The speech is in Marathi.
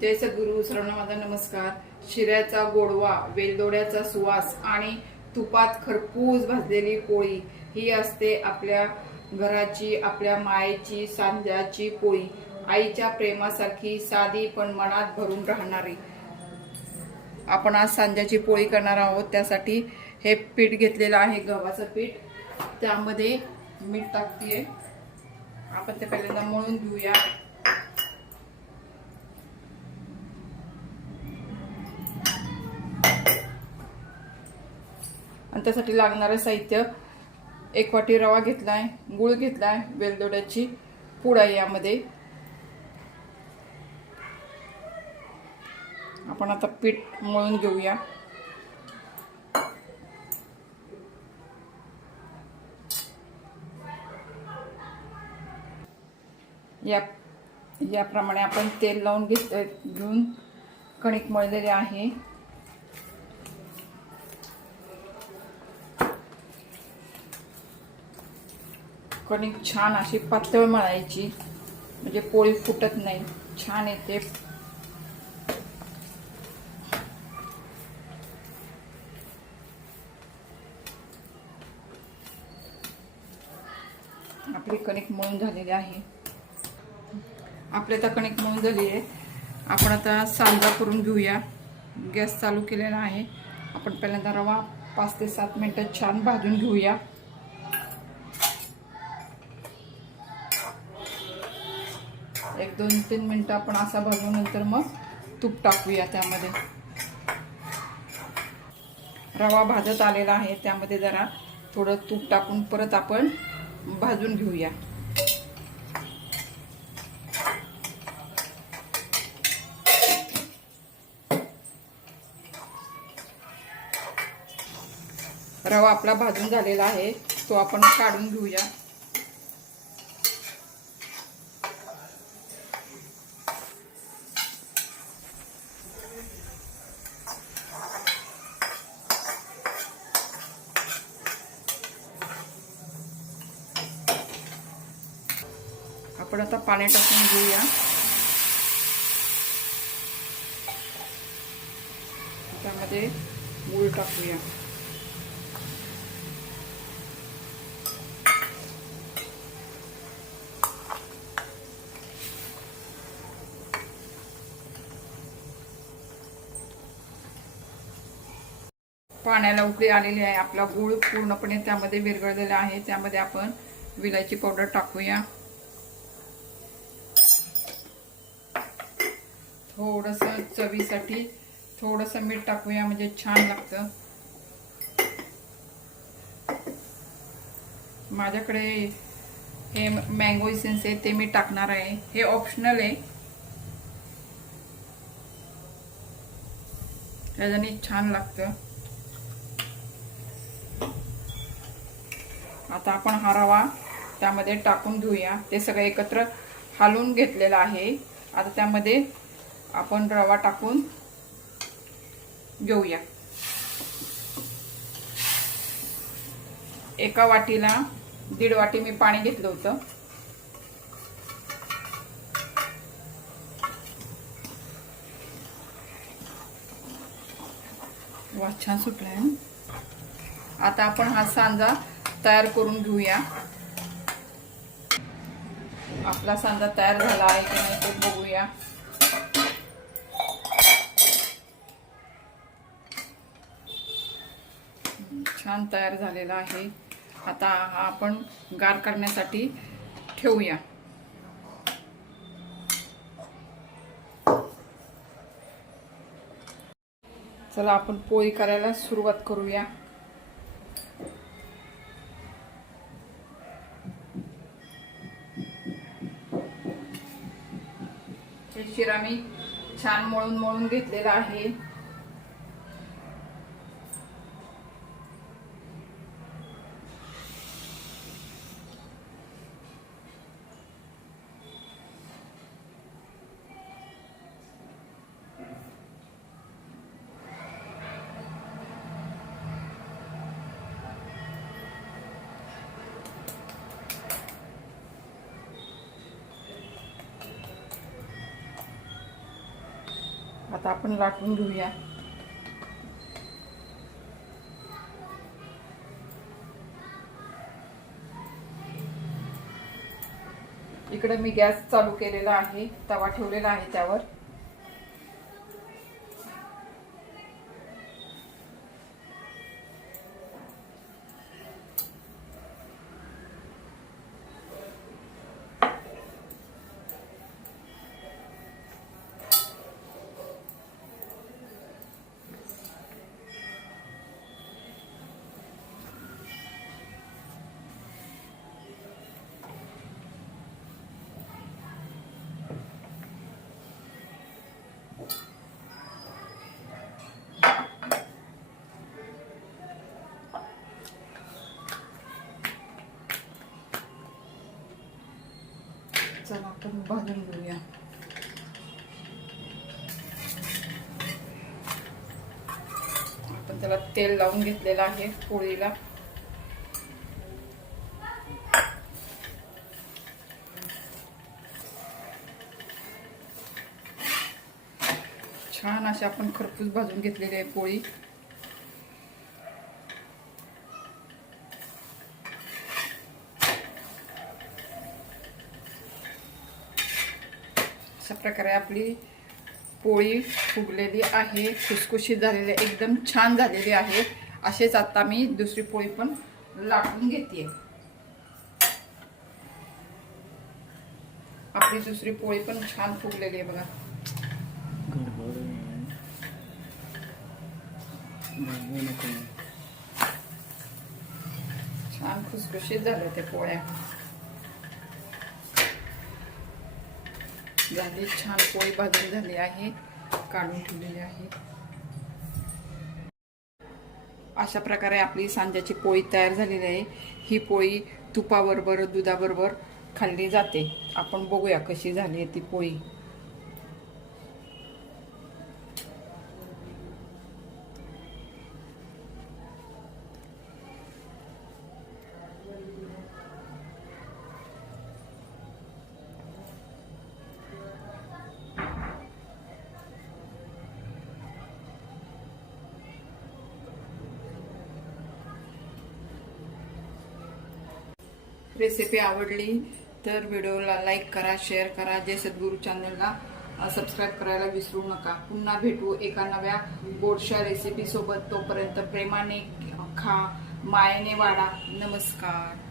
जय सद्गुरू सर्वांना नमस्कार. शिऱ्याचा गोडवा वेलदोड्याचा सुवास आणि तुपात खरपूस भाजलेली पोळी ही असते आपल्या घराची आपल्या मायेची सांध्याची पोळी. आईच्या प्रेमासारखी साधी पण मनात भरून राहणारी. आपण आज सांध्याची पोळी करणार आहोत. त्यासाठी हे पीठ घेतलेलं आहे गव्हाचं पीठ. त्यामध्ये मीठ टाकते आपण ते पहिल्यांदा मळून घेऊया. आणि त्यासाठी लागणारं साहित्य एक वाटी रवा घेतला आहे गूळ गुळ आहे वेलदोड्याची पूड आहे यामध्ये. आपण आता पीठ मळून घेऊया. या याप्रमाणे आपण तेल लावून घेत घेऊन कणिक मळलेले आहे. कणिक छान अशी पातळ मळायची. म्हणजे पोळी फुटत नाही. छान येते. आपली कणिक मळून झालेली आहे. आपली आता कणिक मळून झाली आहे. आपण आता सांजा करून घेऊया. गॅस चालू केलेला आहे. आपण पहिल्यांदा रवा पाच ते सात मिनटं छान भाजून घेऊया. एक दोन तीन मिनटं आपण असा भाजून नंतर मग तूप टाकूया त्यामध्ये. रवा भाजत आलेला आहे त्यामध्ये जरा थोडं तूप टाकून परत आपण भाजून घेऊया. रवा आपला भाजून झालेला आहे तो आपण काढून घेऊया. थोडासा आता पाणी टाकून घेऊया. त्यामध्ये गूळ टाकूया. पाण्याला उकळी आलेली आहे. आपला गूळ पूर्णपणे त्यामध्ये विरघळलेला आहे. त्यामध्ये आपण विलायची पावडर टाकूया. थोडस चवीसाठी थोडस मीठ टाकूया म्हणजे छान लागतं. माझ्याकडे हे मँगो इसेन्स आहे ते मी टाकणार आहे. हे ऑप्शनल आहे. त्याच्याने छान लागतं. आता आपण हा रवा त्यामध्ये टाकून घेऊया. ते सगळं एकत्र हालून घेतलेलं आहे. आता त्यामध्ये आपण रवा टाकून घेऊया. एका वाटीला दीड वाटी मी पाणी घेतलं होतं. वा छान सुटलाय आता आपण हा सांजा तयार करून घेऊया. आपला सांजा तयार झाला आहे की नाही ते बघूया. छान तयार झालेला आहे. आता हा आपण गार करण्यासाठी ठेवूया. चला आपण पोळी करायला सुरुवात करूया. शिरा मी छान मळून मळून घेतलेला आहे. आता आपण लाटून घेऊया. इकडे मी गॅस चालू केलेला आहे तवा ठेवलेला आहे त्यावर. चला आपण भाजून घेऊया. आपण त्याला तेल लावून घेतलेलं आहे पोळीला. छान अशी आपण खरपूस भाजून घेतलेली आहे पोळी. अशा प्रकारे आपली पोळी फुगलेली आहे. खुसखुशीत झालेली आहे एकदम छान झालेली आहे. असेच आता मी दुसरी पोळी पण लाटून घेते आपली दुसरी पोळी पण छान फुगलेली आहे बघा. छान खुसखुशीत झाल्या त्या पोळ्या. झाली. छान पोळी भाजून झाली आहे. काढून ठेवलेली आहे. अशा प्रकारे आपली सांज्याची पोळी तयार झालेली आहे. ही पोळी तुपाबरोबर दुधाबरोबर खाल्ली जाते. आपण बघूया कशी झाली आहे ती पोळी. रेसिपी आवडली तर व्हिडिओला लाईक करा शेअर करा. जय सद्गुरू चॅनलला सबस्क्राईब करायला विसरू नका. पुन्हा भेटू एका नव्या गोडशा रेसिपीसोबत तोपर्यंत प्रेमाने खा मायेने वाढा. नमस्कार.